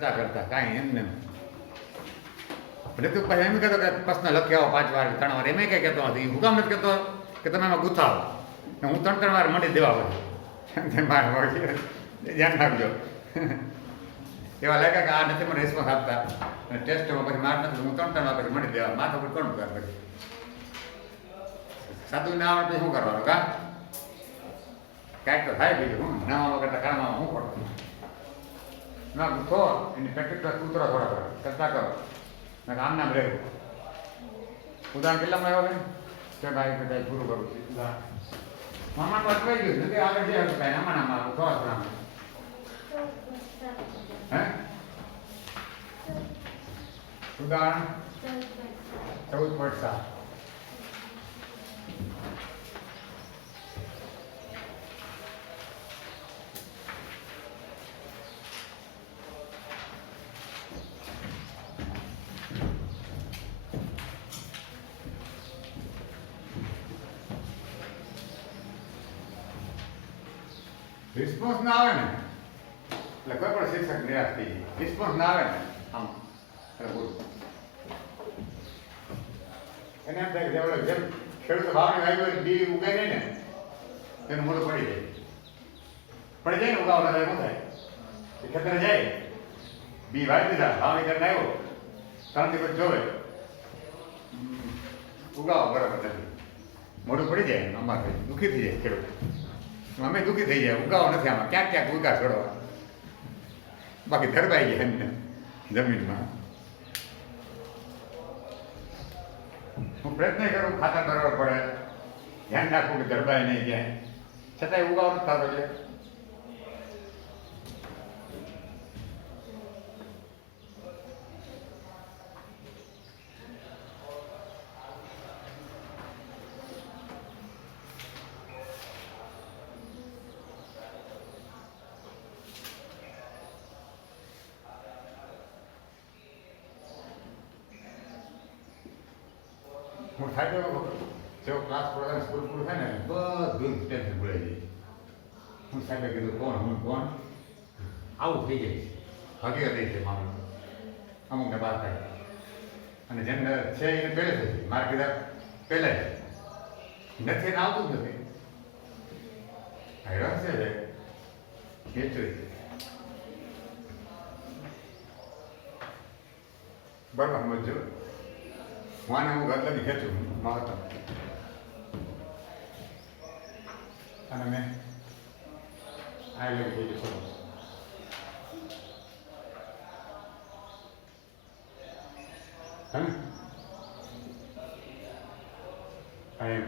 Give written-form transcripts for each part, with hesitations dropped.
કરતા કાંઈ એમને ઋતુક ભાઈ એમ કહેતો કે પ્રશ્ન લખી આવો 5 વાર 3 વાર એમ કંઈ કહેતો નથી. હું કામ નથી કહેતો કે તમે એમાં ગુથાવો. હું 3 વાર મળી દેવા પડે મારે ધ્યાન રાખજો. એવા લાગ્યા કે આ નથી મને રિસ્પોન્સ આપતા અને ટેસ્ટમાં પછી માર નથી હું 3 વાર પછી મળી દેવા માથા પર કોણ કર પછી સાદું ના આવડે પછી શું કરવાનું કા કાંઈક તો થાય બીજું હું ના કરતા કામમાં હું પડતું ના ગુથો એની પ્રેક્ટિસ ઉતરો થોડા કરતા કરો આમ નામ રહેવું. ઉદાહરણ કેટલામાં આવ્યો કે ભાઈ બધા પૂરું કરું છું આમાં તો અટવાઈ ગયું નથી આગળ જે હતું કાંઈ આમાં નામ આવું થોડા હે ઉદાહરણ 14.7 રિસ્પોન્સ ના આવે ને એટલે કોઈ પણ શિક્ષક નિરાશ થઈ જાય. રિસ્પોન્સ ના આવે ને આમ એટલે બોલું એને એમ થાય કે જેમ ખેડૂતો વાવણી વાવી હોય બી ઉગે નહીં ને એનું મોઢું પડી જાય ને ઉગાવવા થાય શું થાય એ ખેતરે જાય બી વાવી દીધા વાવણી કરીને આવ્યો 3 દિવસ જોવે ઉગાવો બરાબર નથી મોઢું પડી જાય અમારે દુઃખી થઈ જાય ખેડૂત અમે દુઃખી થઈ જાય ઉગાવો નથી આમાં ક્યાંક ક્યાંક ઉગા છોડવા બાકી ધરબાઈ જાય એમને જમીનમાં. હું પ્રયત્ન કરું ખાતર બરાબર પડે ધ્યાન રાખવું કે ધરબાઈ નહીં જાય છતાંય ઉગાવો નથી થતો એટલે હું થાય તો જેવો ક્લાસ પ્રોગ્રામ સ્કૂલ પૂરું થાય ને બધું ટેન્શન ભૂલાઈ જાય. હું સાહેબે કીધું કોણ હું કોણ આવું થઈ જાય હકીકત છે મામલો અમુકને વાત થાય અને જેને છે એને પહેલે થઈ મારે કીધા પહેલે નથી એને આવતું જ નથી. આ રહસ્ય છે હિસ્ટ્રી બરાબર સમજો. હું આને હું ગદલાની ખેંચું મહત્તમ અને મેં આ લઈ થઈ જશું હે ને એમ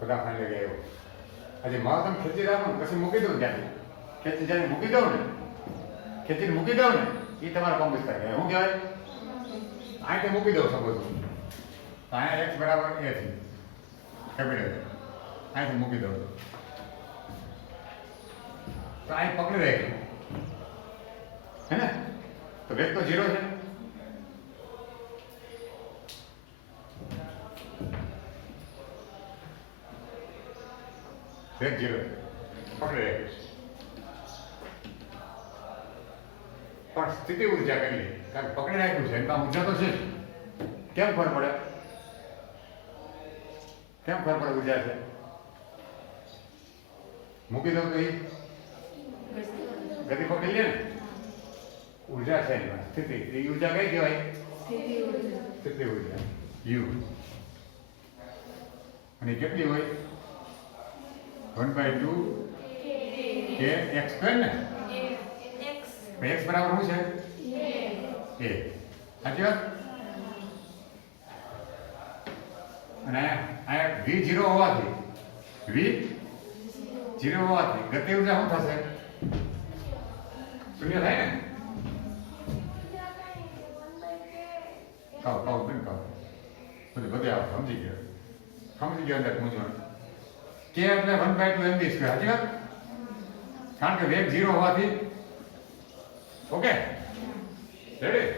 બધા ફાઇન લઈ આવ્યો. આજે મહત્તમ ખેંચી રાખો ને પછી મૂકી દઉં ત્યાંથી ખેંચી જાય મૂકી દઉં ને ખેંચીને મૂકી દઉં ને એ તમારા કોમ વિસ્તાર કહેવાય. શું કહેવાય અહીંથી મૂકી દઉં સપોઝ તો અહીંયા એક્સ બરાબર એ છે કેપિટલ અહીંથી મૂકી દઉં તો અહીં પકડી રહે હે ને તો વેગ તો 0 છે. વેગ 0 પકડી રહે પણ સ્થિતિ ઉર્જા કરી લે કારણ પકડી રાખ્યું છે એમાં ઉર્જા તો છે કેમ ખબર પડે ઉર્જા છે મૂકી દઉં તો એ ગતિ પકડી લે ને ઉર્જા છે એમાં સ્થિતિ એ ઉર્જા કઈ કહેવાય સ્થિતિ ઉર્જા યુ અને કેટલી હોય 1/2 કે x સ્ક્વેર ને x બરાબર શું છે a સાચી વાત. અને અહીંયા v0 હોવાથી ગતિ ઉર્જા શું થશે શૂન્ય થાય ને કહો બધે આવો સમજી ગયો અંદર મૂંઝવણ કે એટલે 1/2 mv સ્ક્વેર સાચી વાત કારણ કે વેગ 0 હોવાથી ઓકે રેડી.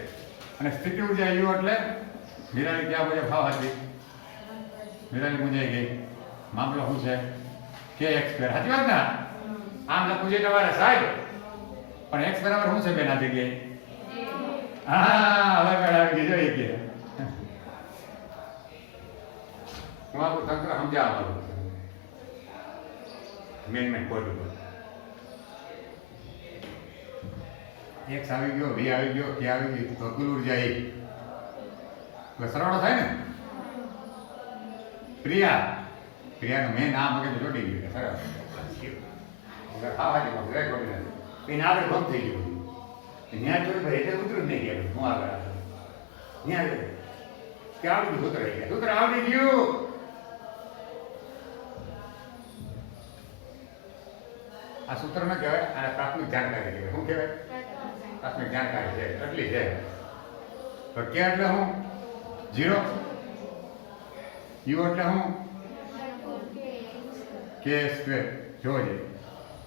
અને સ્થિતિ ઉર્જા યુ એટલે મીરાની ક્યાં મુજબ ભાવ હતી મીરાની મુંજાઈ ગઈ મામલો શું છે કે x સ્ક્વેર સાચી વાત ને આમ લખવું જોઈએ તમારે સાહેબ, પણ x બરાબર શું છે બેન આ જગ્યાએ? હા, હવે મેળ આવી ગઈ જોઈએ કે હું આપણું તંત્ર સમજાવવા માંગુ છું. મેન ખોટું x આવી ગયો, v આવી ગયો, k આવી ગઈ, તો કુલ ઉર્જા 1 એટલે સરવાળો થાય ને. પ્રિયાનું મેં નામ મગજ જોડી ગયું સરસ. ખાવા જેવું દરેક વખતે એને આગળ બંધ થઈ ગયું. ત્યાં જોયું ભાઈ એટલે ઉતરું જ નહીં ગયા. હું આગળ ત્યાં કે આવડી ગયું સૂત્ર ગયા. સૂત્ર આવડી ગયું. આ સૂત્ર ન કહેવાય, આને પ્રાથમિક જાણકારી કહેવાય. શું કહેવાય? પ્રાથમિક જાણકારી છે એટલી છે. તો કે એટલે હું 0, u એટલે હું k સ્ક્વેર. જોજે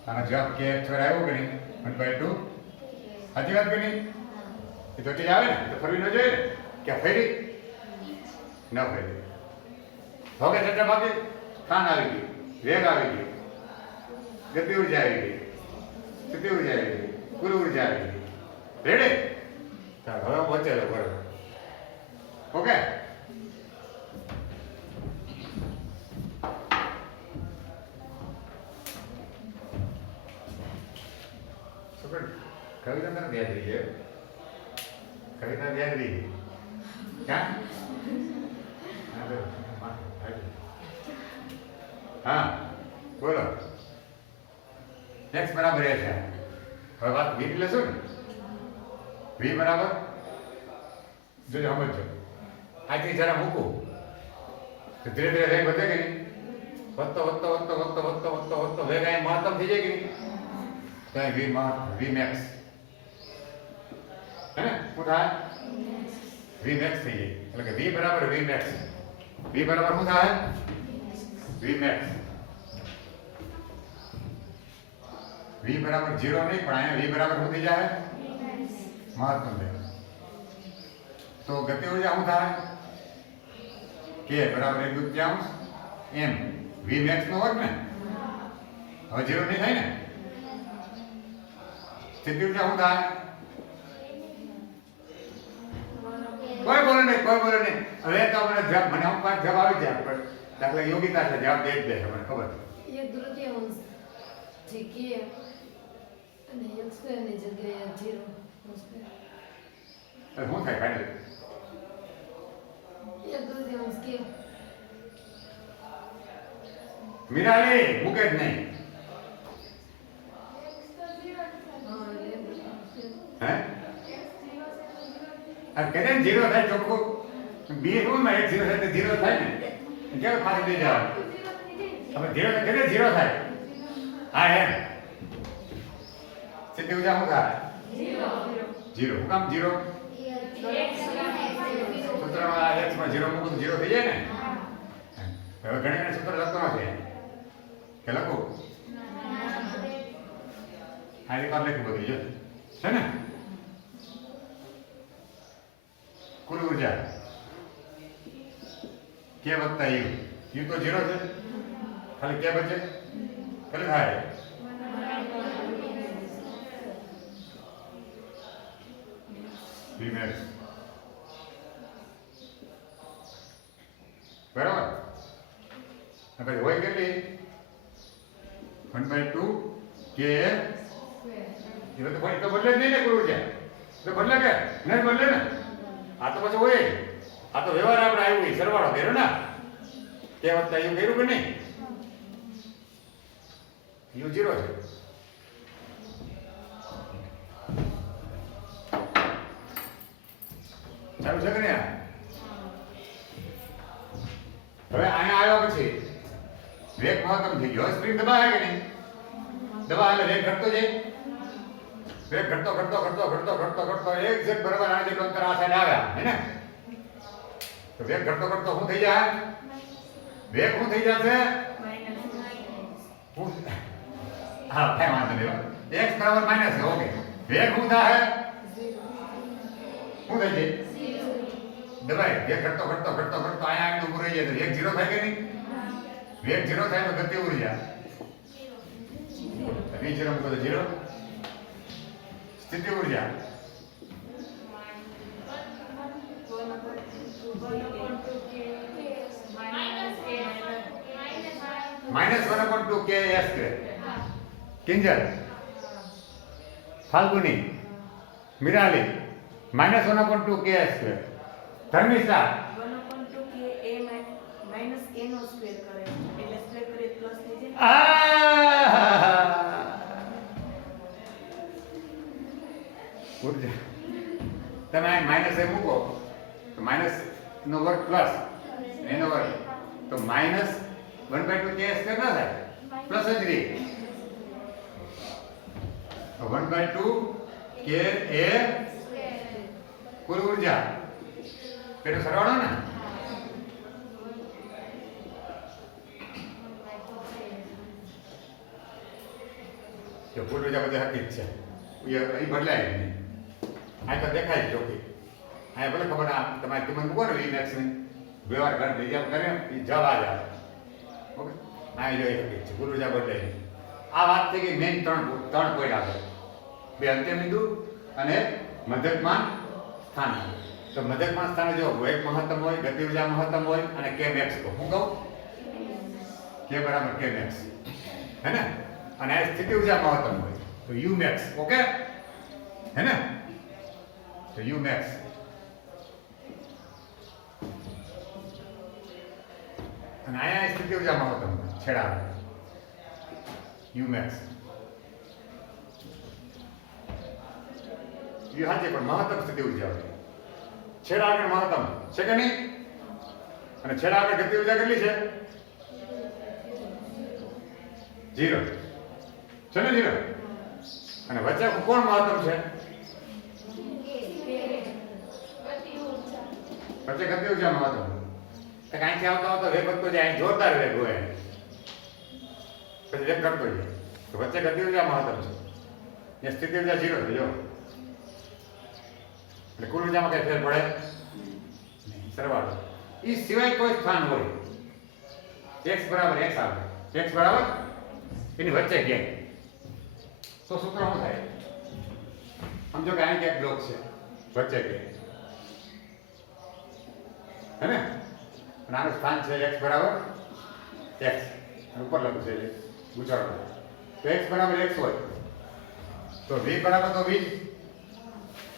આનો જવાબ k સ્ક્વેર આવ્યો કે નહીં? 1/2. સાચી વાત કે નહીં? એ તો તે આવે ને તો ફરવી ન જોઈએ ને. ક્યાં ફેરી ન ફેરી ભોગે છઠ્ઠા ભાગે સ્થાન આવી ગયું, વેગ આવી ગયો, ગતિ ઉર્જા આવી ગઈ, સ્થિતિ ઉર્જા આવી ગઈ, કુલ ઉર્જા આવી ગઈ. રેડી? ચાલો હવે પહોંચેલો બરોબર. ઓકે, કવિતા તરફ યાદ રહી ગયો. કવિતા યાદ રહી ગઈ. ક્યાં? હા બોલો. x બરાબર a છે. હવે વાત v લેશો ને. v બરાબર જોજો સમજો. આથી જરા મૂકું તો ધીરે ધીરે વેગ વધે કે નહીં? વધતો વધતો વધતો વધતો વધતો વધતો વધતો વેગ અહીં મહત્તમ થઈ જાય કે નહીં? તો અહીં v max હે ને શું થાય? v max થઈ જાય. એટલે કે v બરાબર v max. v બરાબર શું થાય? v max. v બરાબર 0 નહીં, પણ અહીંયા v બરાબર શું થઈ જાય? મહત્તમ થાય. તો ગતિ ઉર્જા શું થાય? k બરાબર 1/2 m v max નો વર્ગ ને. હવે 0 નહીં થાય ને. સ્થિતિ ઉર્જા શું થાય? કોઈ બોલે નહીં, કોઈ બોલે નહીં. હવે તો મને જવાબ, મને હું પાંચ જવાબ આવી જાય, પણ દાખલા યોગિતા છે જવાબ દે જ દે. મને ખબર છે 1/3 છે k અને x સ્ક્વેર ની જગ્યાએ 0 સ્ક્વેર. શું થાય ફાઇનલ? 1/3 k. મીરાલી મૂકે જ નહીં. હે આ કેને 0 થાય ચોખ્ખું? બી શું માં 1 0 થાય તો 0 થાય ને. કેમ ફાડી દઈ જવાનું? હવે 0 કેને 0 થાય? હા એમ સ્થિતિ ઉર્જા શું થાય? 0. શું કામ 0? સૂત્રમાં x માં 0 મૂકું તો 0 થઈ જાય ને. હવે ઘણી ઘણી સૂત્ર લખતો નથી કે લખું આ એક વાર લખું બધું જો છે ને. કુલ ઉર્જા k વત્તા u તો 0 છે, ખાલી k બચે. કેટલું થાય? v max બરાબર. હવે હોય કેટલી? 1/2 k. એ તો કોઈ તો બદલે જ નહીં ને કુલ ઉર્જા. તો બદલે કે નહીં બદલે ને. આ તો પછી હોય. આ તો વ્યવહાર આપણે આવ્યું સરવાળો કર્યો ને. k વત્તા u કર્યું કે નહીં? u 0 છે. ચાલુ છે કે નહીં? હવે અહીંયા આવ્યા પછી વેગ મહત્તમ થઈ ગયો. સ્પ્રિંગ દબાવે કે નહીં? દબાવે એટલે વેગ ઘટતો જાય. વેગ ઘટતો ઘટતો ઘટતો ઘટતો ઘટતો ઘટતો એક્ઝેક્ટ બરાબર આના જેટલું અંતર આ સાઈડ આવ્યા હે ને. તો વેગ ઘટતો ઘટતો શું થઈ જાય? વેગ શું થઈ જશે? હા કઈ વાંધો નહીં. x બરાબર માઇનસ છે. ઓકે વેગ શું થાય? શું થઈ જાય? દબાય. વેગ ઘટતો ઘટતો ઘટતો ઘટતો અહીંયા આવીને ઊભું રહી જાય તો વેગ 0 થાય કે નહીં? વેગ 0 થાય તો ગતિ ઉર્જા V 0 મૂકો તો 0. સ્થિતિ ઊર્જા -1/2 k s². Kinjal, Falguni, Mirali -1/2 k s². Dharmishtha 1/2 કે a માઈનસ a નો સ્ક્વેર કરે એટલે સ્ક્વેર કરીએ પ્લસ થઈ જાય. ઊર્જા તમે માઇનસ એ મૂકો તો માઇનસ નો વર્ગ પ્લસ એનો વર્ગ તો -1/2 k s² ના થાય, પ્લસ જ રહે. 1/2 k a કુલ ઊર્જા પેલો સરવાળો ને જો કુલ ઊર્જા બધી હકી જ છે એ બદલાય નહીં. આ તો દેખાય જ ચોખ્ખી. આ ભલે ખબર ના તમારી કિંમત મૂકો ને V max ની વ્યવહાર કરે બીજા કરે એ જવાબ જ આવે. ઓકે આ જો એ હકી છે કુલ ઊર્જા બદલાય નહીં. આ વાત થઈ ગઈ મેઇન ત્રણ પોઈન્ટ આવે. બે અંત્યબિંદુ અને મધ્યકમાન સ્થાન. તો મધ્યકમાન સ્થાને જો વેગ મહત્તમ હોય, ગતિ ઊર્જા મહત્તમ હોય અને k max તો હું કહું k બરાબર k max હે ને, અને આ સ્થિતિ ઊર્જા મહત્તમ હોય તો u max. ઓકે હે ને, તો u max અને આયા સ્થિતિ ઊર્જા મહત્તમ છેડા u max. એ હાજે પણ મહત્તમ સ્થિતિ ઊર્જા હોય. છેડા આગળ મહત્તમ છે કે નહીં, અને છેડા આગળ ગતિ ઊર્જા કેટલી છે? 0 છે ને, 0. અને વચ્ચે કોણ મહત્તમ છે? વચ્ચે ગતિ ઊર્જા મહત્તમ. તો કાંઈથી આવતો વેગ વધતો જાય, અહીં જોરદાર વેગ હોય પછી વેગ ઘટતો જાય. તો વચ્ચે ગતિ ઊર્જા મહત્તમ છે, એ સ્થિતિ ઊર્જા 0 છે. જો એટલે કુલ ઊર્જામાં કઈ ફેર પડે નહીં, સરવાળો. એ સિવાય કોઈ સ્થાન હોય x બરાબર x આવે, x બરાબર એની વચ્ચે ક્યાંય, તો સૂત્ર શું થાય? સમજો કે અહીં ક્યાંક બ્લોક છે વચ્ચે ક્યાંય હે ને, અને આનું સ્થાન છે x બરાબર x, ઉપર લખું છે ગુચારો. તો x બરાબર x હોય તો v બરાબર તો v,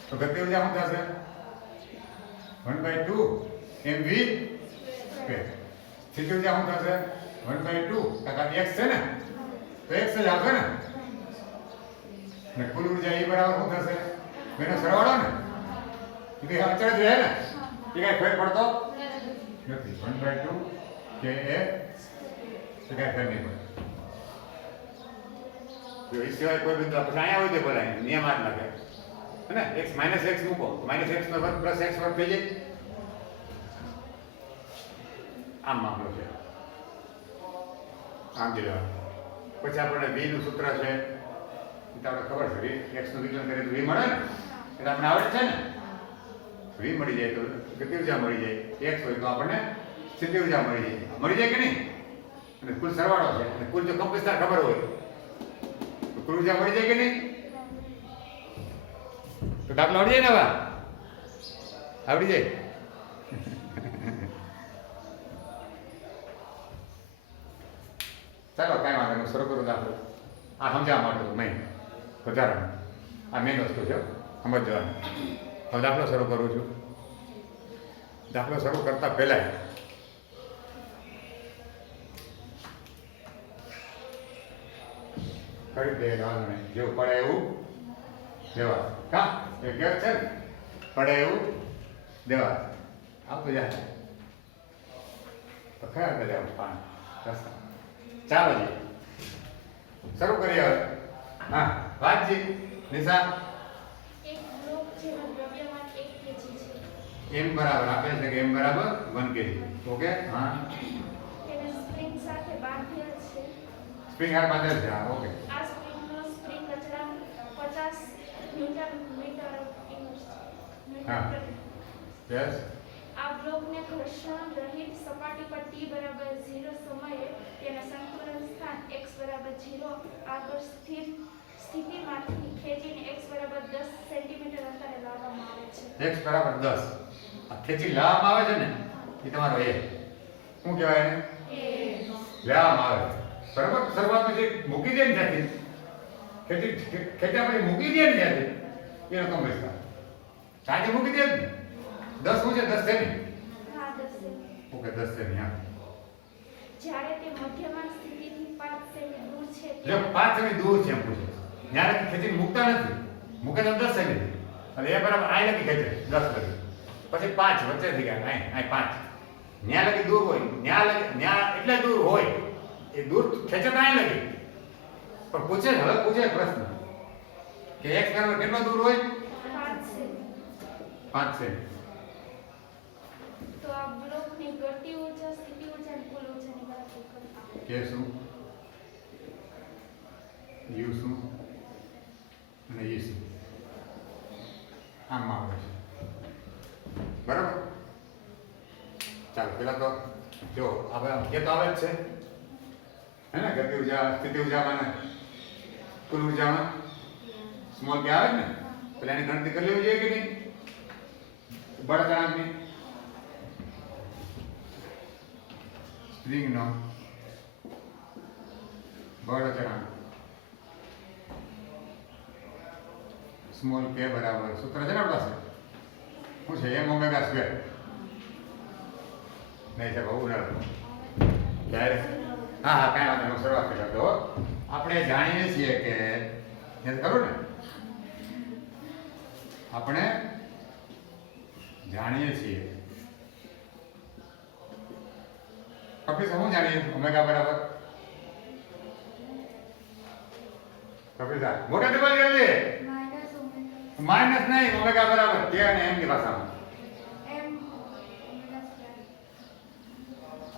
તો ગતિ ઊર્જા શું થશે? 1/2 mv². સ્થિતિ ઊર્જા શું થશે? 1/2 કારણ કે x છે ને, તો x જ આવશે ને. અને કુલ ઊર્જા E બરાબર શું થશે? બેનો સરવાળો ને, એ તો અચળ જ રહે ને, એ કાંઈ ફેર પડતો નથી. 1/2 કે એ કાંઈ ફેર નહીં પડે. જો એ સિવાય કોઈ બિંદુ આપણે અહીંયા હોય તો બોલાય નિયમ જ લાગે હે ને. x -x મૂકો -x નો વર્ગ પ્લસ x વર્ગ થઈ જાય. આમ મામલો છે. આમ જ પછી આપણને v નું સૂત્ર છે એ તો આપણે ખબર છે, x નું વિકલન કરીએ તો v મળે ને, એટલે આપણે આવડે છે ને. v મળી જાય તો ગતિ ઊર્જા મળી જાય, x હોય તો આપણને સ્થિતિ ઊર્જા મળી જાય કે નહીં. અને કુલ સરવાળો છે, અને કુલ જો કંપનવિસ્તાર ખબર હોય તો કુલ ઊર્જા મળી જાય કે નહીં. તો દાખલો આવડી જાય ને, હવે આવડી જાય. ચાલો કાંઈ વાંધો નહીં, શરૂ કરું દાખલો. આ સમજાવવા માટે મેં વધારાનું આ મેઇન વસ્તુ છે સમજવાનું. હવે દાખલો શરૂ કરું છું. દાખલો શરૂ કરતા પહેલાં કરી દે જેવું પડે એવું દેવા. કા એ કેવું છે ને, પડે એવું દેવા. આવતું જાય તો ખરા કરે પાણી રસ્તા. ચાલો જી શરૂ કરીએ હવે. હા વાતજી નિશા. એક બ્લોક જેનો દ્રવ્યમાન 1 kg છે. m બરાબર આપે છે કે m બરાબર 1 kg. ઓકે હા, તેને સ્પ્રિંગ સાથે બાંધેલ છે. સ્પ્રિંગ હાર બાંધેલ છે. હા ઓકે. આ સ્પ્રિંગનો સ્પ્રિંગ અચળાંક 50 ન્યૂટન મીટર હા. યસ. આ બ્લોકને ઘર્ષણ રહિત સપાટી પર t બરાબર 0 સમયે તેના સંતુલન સ્થાન x બરાબર 0 આગળ સ્થિર સ્થિતિમાંથી ખેંચીને x બરાબર 10 સેન્ટીમીટર અંતરે લાવવામાં આવે છે. x બરાબર 10 આ ખેંચી લાવવામાં આવે છે ને એ તમારો a શું કહેવાય એને લાવવામાં આવે બરાબર શરૂઆતમાં જે મૂકી દે ને ત્યાંથી ખેંચ્યા પછી મૂકી દે ને ત્યાંથી એ રકમ બેસતા સાંજે મૂકી દે ને 10 શું છે 10 સેમી હા 10 સેમી. ઓકે 10 સેમી હા જ્યારે તે મધ્યમાં સ્થિતિથી 5 સેમી દૂર છે જો 5 સેમી દૂર છે એમ પૂછે જ્યારે ખેંચીને મૂકતા નથી મૂકે તો 10 સેમી અને એ બરાબર આ લગી ખેંચે 10 લગી પછી 5 વચ્ચે થઈ ગયા અહીં 5 ન્યા લગી દૂર હોય ન્યા એટલે દૂર હોય એ દૂર ખેંચે તો અહીં લગી પણ પૂછે હવે પૂછે પ્રશ્ન કે x બરાબર કેટલો દૂર હોય 5 સેમી. 5 સેમી તો આ બ્લોકની ગતિ ઊર્જા સ્થિતિ ઊર્જા અને કુલ ઊર્જાની ગણતરી કરતા કે શું u શું અને e શું આમાં આવે છે બરાબર ચાલો પેલા તો જો હવે કે તો આવે જ છે હે ને ગતિ ઊર્જા સ્થિતિ ઊર્જામાં ને કુલ ઊર્જામાં સ્મોલ કે આવે ને પેલા એની ગણતરી કરી લેવી જોઈએ કે નહીં બળ અચળાંકની સ્પ્રિંગનો બળ અચળાંક સ્મોલ કે બરાબર સૂત્ર છે ને આપણી પાસે શું છે m ઓમેગા સ્ક્વેર નહીં સાહેબ બહુ નરમ ડાયરેક્ટ હા હા કાંઈ વાંધો નહીં શરૂઆત કરી દો આપણે જાણીએ છીએ કે યાદ કરો ને આપણે જાણીએ છીએ કપિલ શું જાણીએ ઓમેગા બરાબર કપિલ સાહેબ મોટા ટેબલ જલ્દી માઇનસ નહીં ઓમેગા બરાબર કે અને m ની ભાષામાં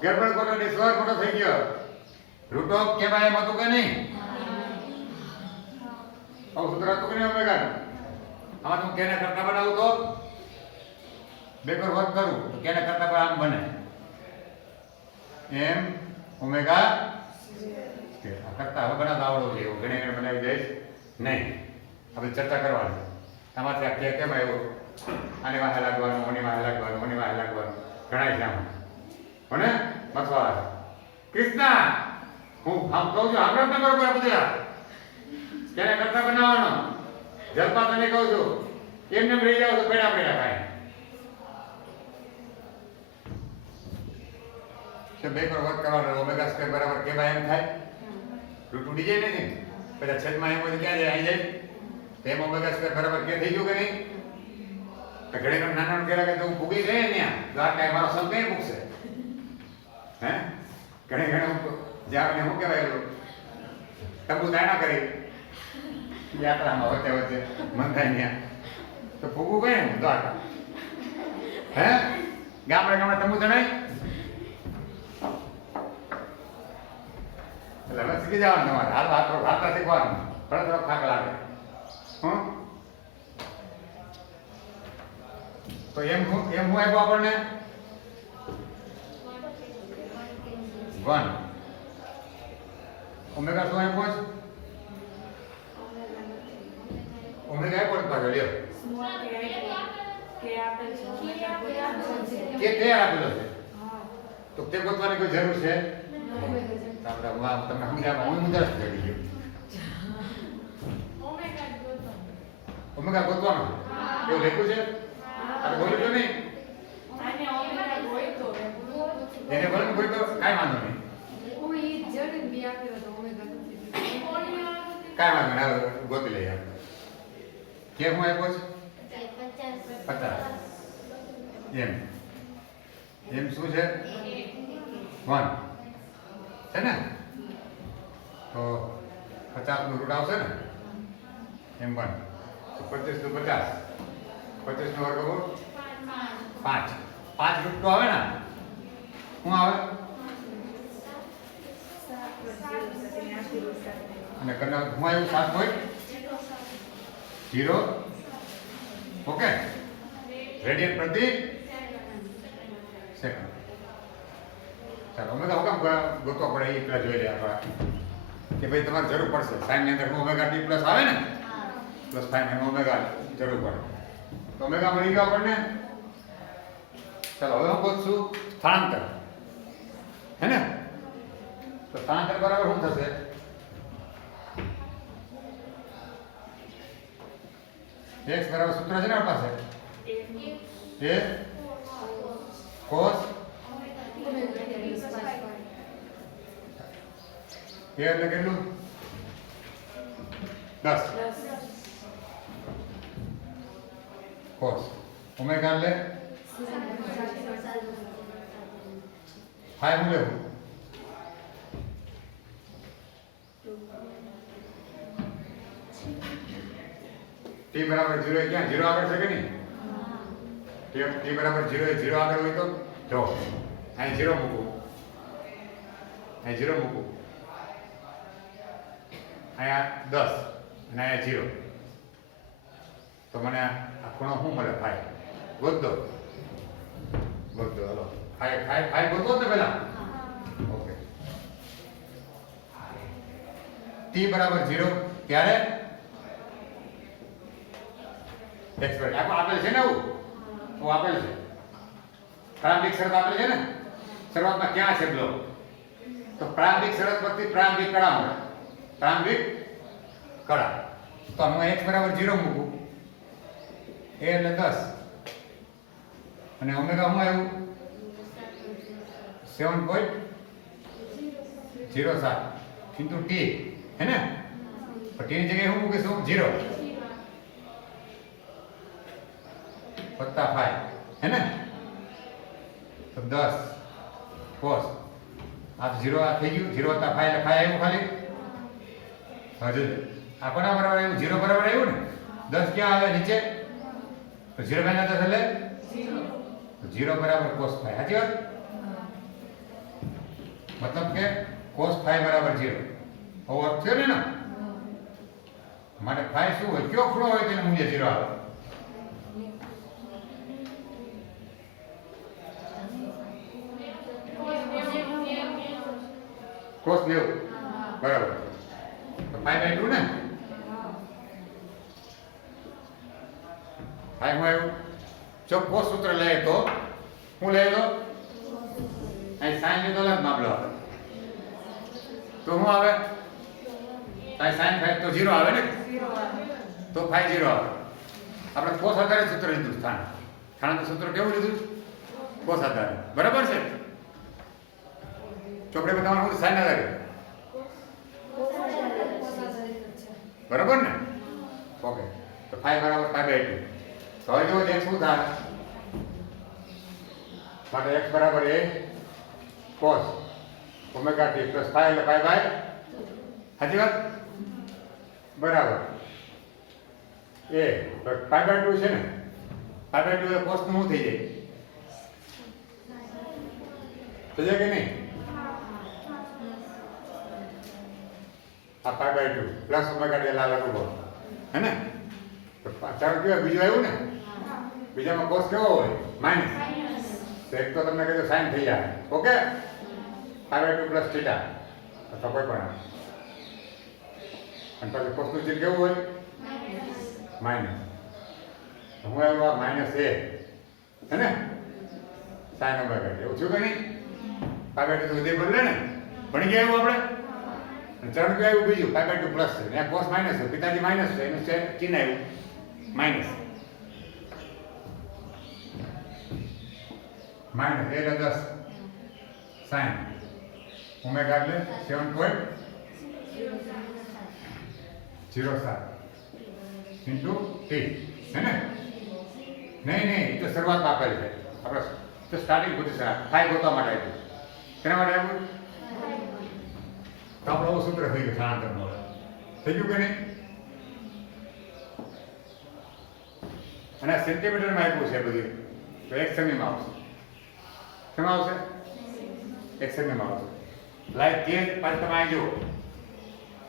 ગરબડ કોટો ડિસ્વર મોટો થઈ ગયો રૂટ ઓફ કે બાય એમ હતું કે નહીં આવું સૂત્ર હતું કે નહીં ઓમેગા આમાં હું કેને કરતા બનાવું તો બેકવર્ડ વર્ક કરું તો કેને કરતા પર આમ બને m ઓમેગા સ્ક્વેર આ કરતા હવે બનાવતા આવડવું જોઈએ એવું ઘણી ઘણી બનાવી દઈશ નહીં આપણે ચર્ચા કરવાની આમાંથી આ કેમ આવ્યું આની વાહે લાગવાનું ઓની વાહે લાગવાનું ઓની વાહે લાગવાનું ઘણા છે આમાં અને મથવા કૃષ્ણા હું આમ કહું છું આગળ ન કરો બધા તેને કરતા બનાવવાનો જલપા તને કહું છું એમને રહી જાવ તો પેડા પેડા ખાય છે બે પર વર્ક કરવાનો ઓમેગા સ્ક્વેર બરાબર કે બાય એમ થાય રૂટ ઉડી જાય ને પછી છેદમાં એમ હોય ક્યાં જાય અહીં જાય તેમ ઓમેગા સ્ક્વેર બરાબર કે થઈ ગયું કે નહીં તો ઘડી ઘડી નાના કેરા કે તું ભૂગી ગઈ ને તો આ કાંઈ મારો સમ કઈ મૂકશે હે ઘણી ઘણી જાવને શું કહેવાય તંબુ તાણા કરી યાત્રામાં વચ્ચે વચ્ચે મન થાય ત્યાં તો ભૂગું કઈ ને દ્વારકા હે ગામડે ગામડે તંબુ તણાય એટલે હવે શીખી જવાનું તમારે હાલ હાથા શીખવાનું થોડા થોડો થાક લાગે હું તો એમ હું આપ્યું આપણને 1 ઓમેગા શું આપ્યું છે ઓમેગા આપ્યો ને પાછળ લ્યો સ્મોલ કે આપેલ છે ઓમેગા કે આપેલો છે તો તે ગોતવાની કોઈ જરૂર છે તમને સમજાવવા હું મુદ્દા કરી ગયો ઓમેગા ગોતવાનો એવું લખ્યું છે આ બોલ્યું તો નહીં આને ઓમેગા હોય તો એને બોલું કોઈ તો કાંઈ વાંધો નહીં કાંઈ વાંધો નહીં હાલો, ગોતી લઈએ આપણે કે હું આપ્યો છે 50 એમ શું છે 1 છે ને તો 50 નું રૂટ આવશે ને એમ 1 25 નું 50 25 નો વર્ગમૂળ 5 રૂટ તો આવે ને શું આવે અને કરના હું આવ્યું 7.0 ઓકે રેડિયન પ્રતિ સેકન્ડ ચાલો ઓમેગા હુકમ ગોતવા પડે એ પેલા જોઈ લે આપણે કે ભાઈ તમારે જરૂર પડશે સાઈનની અંદર ઓમેગા ટી પ્લસ આવે ને પ્લસ ફાઈવ એમાં ઓમેગા જરૂર પડે તો ઓમેગા મળી ગયો આપણને. ચાલો હવે હું પૂછું સ્થાનાંતર હે ને તો સ્થાનાંતર બરાબર શું થશે x બરાબર સૂત્ર છે ને આપણી પાસે a cos a એટલે કેટલું 10 cos ઓમેગા એટલે 5 હું લેવું t બરાબર 0 એ ક્યાં 0 આગળ છે કે નહીં t બરાબર 0 એ 0 આગળ હોય તો જો અહીં 0 મૂકું અહીં 0 મૂકું અહીંયા 10 અને અહીંયા 0 તો મને આ ખૂણો શું મળે 5 ગોત દો હાલો 5 ગોતો ને પહેલા ઓકે t બરાબર 0 ક્યારે એક્સપેક્ટ આપેલ છે ને આવું આપેલ છે પ્રારંભિક શરત આપેલ છે ને શરૂઆતમાં ક્યાં છે બ્લોક તો પ્રારંભિક શરત પરથી પ્રારંભિક કળા મળે પ્રારંભિક કળા તો હું x બરાબર 0 મૂકું a એટલે 10 અને ઓમેગા શું આવ્યું 7.07 ઇન્ટુ t હે ને તો t ની જગ્યાએ શું મૂકીશું 0 વત્તા 5 હે ને તો 10 cos આ 0 આ થઈ ગયું 0 વત્તા 5 એટલે 5 આવ્યું ખાલી હજુ આ કોના બરાબર આવ્યું 0 બરાબર આવ્યું ને 10 ક્યાં આવે નીચે તો 0 ભાગ્યા 10 એટલે 0 બરાબર cos 5 સાચી વાત મતલબ કે cos 5 બરાબર 0 આવો અર્થ થયો ને માટે 5 શું હોય કયો ખૂણો હોય તેનું મૂલ્ય 0 આવે cos 90 બરાબર તો 5/2 ને 5 માં આવ્યું જો cos સૂત્ર લે તો હું લઈ લો અહીં sin લીધો અલગ મામલો આવે તો શું આવે અહીં sin 5 તો 0 આવે ને તો 5 0 આવે આપણે cos આધારે સૂત્ર લીધું સ્થાનાંતર સૂત્ર કેવું લીધું cos આધારે બરાબર છે ચોપડે બતાવવાનું હું sin આધારે બરાબર ને ઓકે તો 5 બરાબર 5/2 તો હવે જો x શું થાય માટે x બરાબર a cos omega t plus 5 એટલે 5/2 સાચી વાત બરાબર a તો 5/2 છે ને 5/2 એટલે cos નું શું થઈ જાય કે નહીં આ 5/2 પ્લસ ઓમેગા t લાલ લખો હે ને તો ચાલો કેવા બીજું આવ્યું ને બીજામાં cos કેવો હોય માઈનસ તો એક તો તમને કીધું sin થઈ જાય ઓકે 5/2 પ્લસ થીટા અથવા કોઈ પણ અને પછી cos નું ચિહ્ન કેવું હોય માઈનસ હું આવ્યું આ માઈનસ a હે ને sin ઓમેગા t એવું છું કે નહીં 5/2 તો ઉદય બદલે ને ભણી ગયા એવું આપણે ચરણ કયું આવ્યું બીજું 5/2 પ્લસ છે ત્યાં cos માઈનસ છે પિતાજી માઈનસ છે એનું ચિહ્ન આવ્યું માઈનસ માઈનસ એટલે 10 sin ઓમેગા એટલે 7.07 ઇન્ટુ t હે ને નહીં એ તો શરૂઆતમાં આપેલ છે આપણે તો સ્ટાર્ટિંગ પોઝિશન 5 ગોતવા માટે આપ્યું કેના માટે આપ્યું તો આપણું સૂત્ર થઈ ગયું સ્થાનાંતરનું થઈ ગયું કે નહીં અને આ સેન્ટીમીટરમાં આપ્યું છે બધું તો એક સેમીમાં આવશે શેમાં આવશે એક સેમીમાં આવશે લાઈક કે પાછું તમે અહીં જુઓ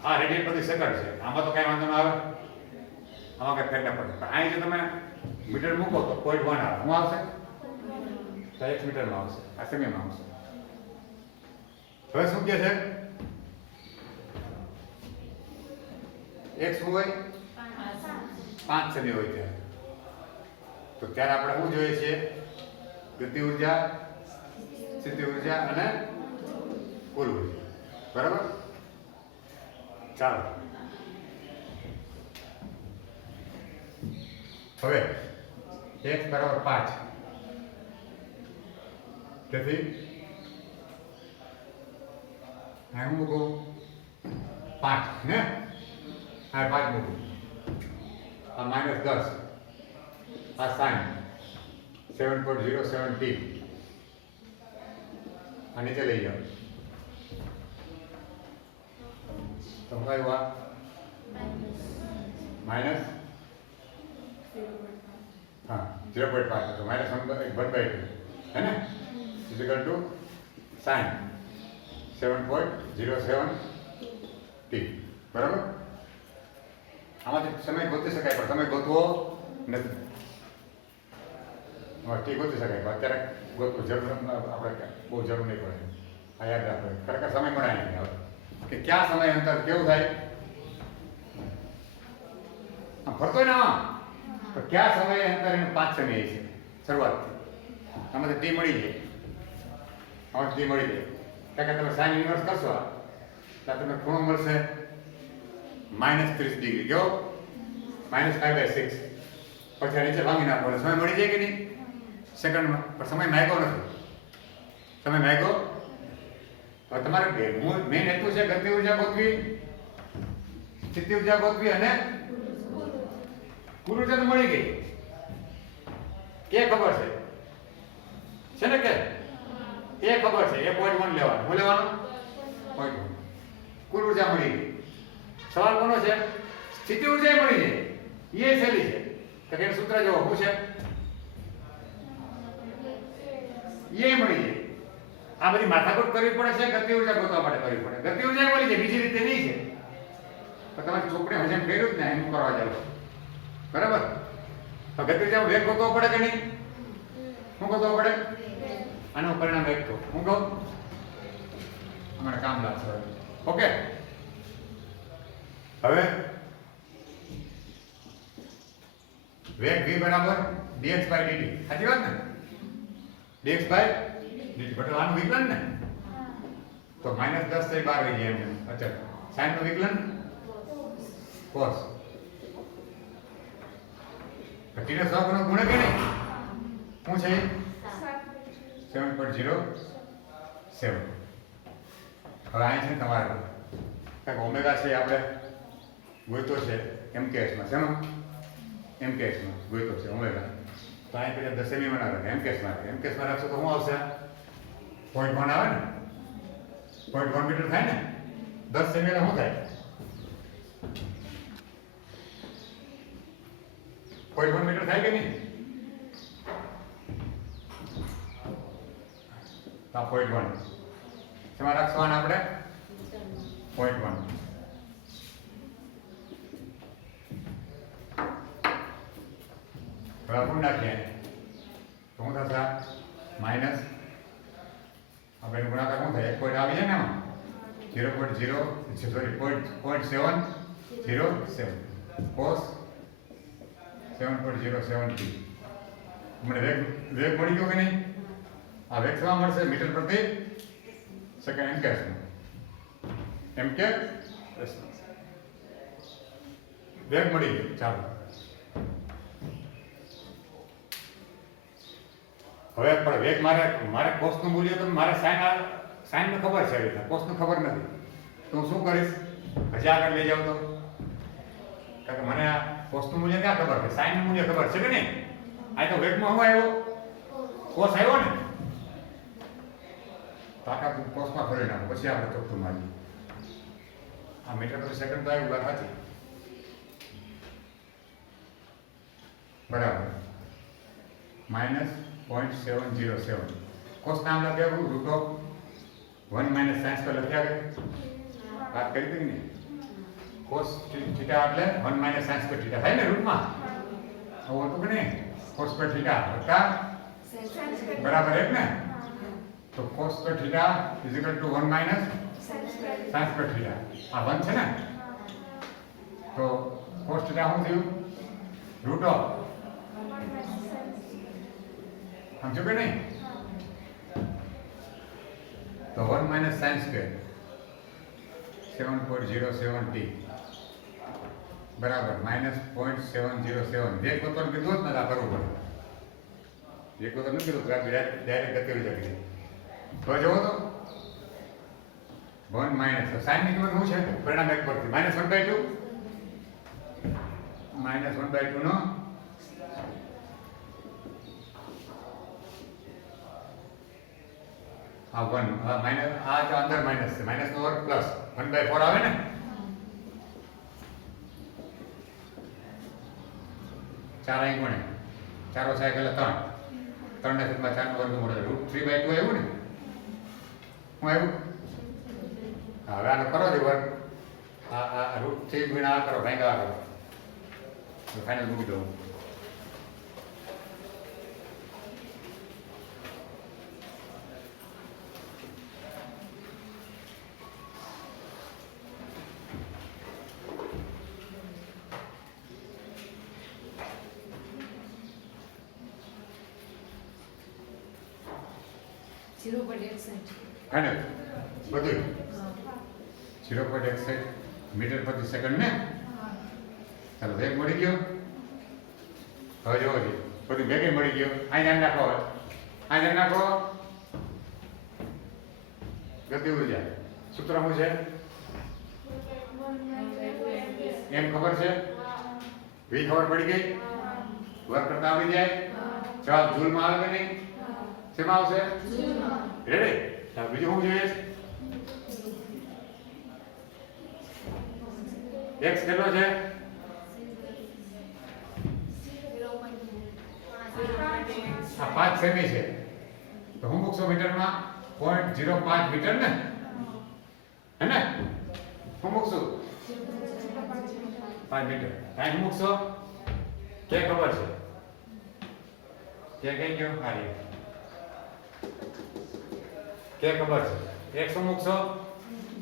આ રેડિયન પ્રતિ સેકન્ડ છે આમાં તો કાંઈ વાંધો ના આવે આમાં કાંઈ ફેર ના પડે પણ અહીં જો તમે મીટર મૂકો તો 0.1 આવે શું આવશે તો 1 મીટરમાં આવશે આ સેમીમાં આવશે હવે શું કહે છે એક શું હોય 5 સેમી હોય ત્યારે તો ત્યારે આપણે શું જોઈએ છે ગતિ ઉર્જા સ્થિતિ ઉર્જા અને કુલ ઉર્જા બરાબર ચાલો હવે x બરાબર 5 તેથી આ હું મૂકું 5 ને આ 5 મૂકું આ -10 આ સાઈન 7.017 આ નીચે લઈ જાઓ તો શું આવ્યું આ માઇનસ हाँ 0.5 तो माइनस 1/2 है ना इक्वल टू साइन 7.07 t बराबर આમાંથી સમય ગોતી શકાય પણ સમય ગોતવો નથી હવે ટી ગોતી શકાય પણ અત્યારે ગોતવું જરૂર આપણે બહુ જરૂર નહીં પડે આ યાદ રાખો ખરેખર સમય મળે નહીં હવે કે ક્યાં સમય અંતર કેવું થાય આમ ફરતો ના તો क्या समय अंतर इन 5 समय है शुरुआत आम टी मળી જાય आम टी મળી જાય કારણ કે તમે sin ઇન્વર્સ કરશો તો તમને ખૂણો મળશે -30 ડિગ્રી જો -5/6 પછી નીચે ભાંગી નાખો સમય મળી જાય કે નહીં સેકન્ડમાં પણ સમય માંગ્યો નથી સમય માંગ્યો હવે તમારે મેઇન હેતુ છે ગતિ ઉર્જા ગોતવી સ્થિતિ ઉર્જા ગોતવી અને કુલ ઉર્જા તો મળી ગઈ એ ખબર છે ને કે એ ખબર છે એ 0.1 લેવાનું હું લેવાનું 0.1 કુલ ઉર્જા મળી ગઈ સવાલ કોનો છે સ્થિતિ ઉર્જા મળી જાય એ સહેલી છે કે એનું સૂત્ર જો શું છે એ મળી જાય આ બધી માથાકૂટ કરવી પડે છે ગતિ ઉર્જા ગોતવા માટે કરવી પડે ગતિ ઉર્જા મળી જાય બીજી રીતે નહીં છે તો તમારી ચોપડે હજમ કર્યું જ ને એમ કરવા જાવ બરાબર તો ગતિ ઉર્જા વેગ ગોતવો પડે કે નહીં શું ગોતવો પડે આનું પરિણામ વેગ તો હું કહું અમારે કામ લાગશે ઓકે હવે વેગ v બરાબર dx/dt સાચી વાત ને dx/dt બટ આનું વિકલન ને તો -10 થી 12 રહી જાય એમ અચળ sin નું વિકલન cos ટીને 100 ગણો ગુણે કે નહીં શું છે 7.07 હવે આ છે તમારે કારણ ઓમેગા છે આપણે ગોઈતો છે MKS માં શેનો MKS માં ગોઈતો છે ઓમેગા તો આ પેલા 10 સેમી માં આવે MKS માં રાખશો તો શું આવશે 0.1 આવે ને 0.1 મીટર થાય ને 10 સેમી એટલે શું થાય 0.1 મીટર થાય કે નહીં આ 0.1 શેમાં રાખશું આપણે 0.1 બરાબર નાખીએ તો શું થશે માઇનસ આપણે ગુણાકાર શું થાય 1 પોઈન્ટ આવી જાય ને આમાં 0.707 cos 7.070 મને વેગ મળી ગયો કે નહીં આ વેગ શેમાં મળશે મીટર પ્રતિ સેકન્ડ MKS વેગ મળી ગયો ચાલો હવે પણ વેગ મારે કોસનું મૂલ્ય તો મારે સાઈન નું ખબર છે રીતે કોસનું ખબર નથી તો હું શું કરીશ હજી આગળ લઈ જાઉં તો કારણ કે મને આ કોસનું મૂલ્ય ક્યાં ખબર છે સાઈન નું મૂલ્ય ખબર છે કે નહીં આ તો વેગમાં શું આવ્યો કોસ આવ્યો ને તો આખા કોસમાં ફરી નાખો પછી આપણે ચોખ્ખું મારીએ આ મીટર પ્રતિ સેકન્ડ તો આવ્યું વાત હતી બરાબર -0.707 કોસ નામ લખ્યા રૂટ ઓફ 1 - sin પર લખ્યા કે વાત કરી હતી ને કોસ થીટા એટલે 1 - sin પર થીટા થાય ને રૂટમાં આવું હતું કે નહીં કોસ પર થીટા હતા બરાબર એક ને તો cos square theta is equal to 1 minus sin square sin square theta. આ 1 છે ને, તો cos theta શું થયું? Root of, 1 minus sin. સમજો કે નહીં? તો 1 minus sin square 7.07 t બરાબર -0.707. જે કોતર કીધું જ ને આ કરવું પડે. જે કોતર નથી કીધું તો ડાયરેક્ટ ગતિ વિચાર કરી. તો જુઓ તો 1 માઇનસ સાઈન ની કિંમત શું છે? પરિણામ એક પરથી -1/2 -1/2 નો આ 1 માઇનસ આ જો અંદર માઇનસ છે, માઇનસ નો વર્ગ પ્લસ 1/4 આવે ને. ચાર અહીં કોણે 4 ઓછા 1 એટલે 3 ને છેદમાં 4 નો વર્ગમૂળ એટલે √3/2 આવ્યું ને. શું આવ્યું? હવે આનો કરો જે વર્ગ, આ √3 ગુણ્યા આ કરો, ભાગ્યા આ કરો, તો ફાઇનલ મૂકી દઉં. ફાઇનલ બધું 0.61 મીટર પ્રતિ સેકન્ડ ને. ચાલો વેગ મળી ગયો. હવે જોવો છે બધું વેગે મળી ગયો. અહીં ધ્યાન રાખો, હવે અહીં ધ્યાન રાખો. ગતિ ઉર્જા સૂત્ર શું છે? એમ ખબર છે? વી ખબર પડી ગઈ? વર્ક કરતા આવડી જાય? જવાબ જૂલમાં આવે કે નહીં? શેમાં આવશે? રેડી? ચાલો બીજું શું જોઈએ? x કેટલો છે? આ 5 સેમી છે, તો હું મૂકશો મીટરમાં 0.05 મીટર ને, હે ને? હું મૂકશું 5 મીટર. કાંઈ હું મૂકશો કે ખબર છે કે કઈ ગયો? આ કે ખબર છે. x મૂકશો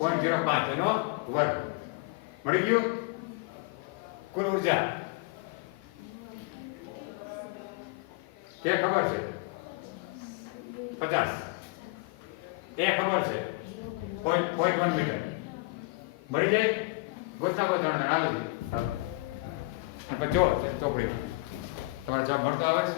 0.05 એનો વર્ગ મળી ગયું. કુલ ઉર્જા કે ખબર છે 50, એ ખબર છે 0.1 મીટર. મળી જાય. ગોતતા ગોતતા હાલો. પછી જો ચોપડી તમારો જવાબ મળતો આવે છે.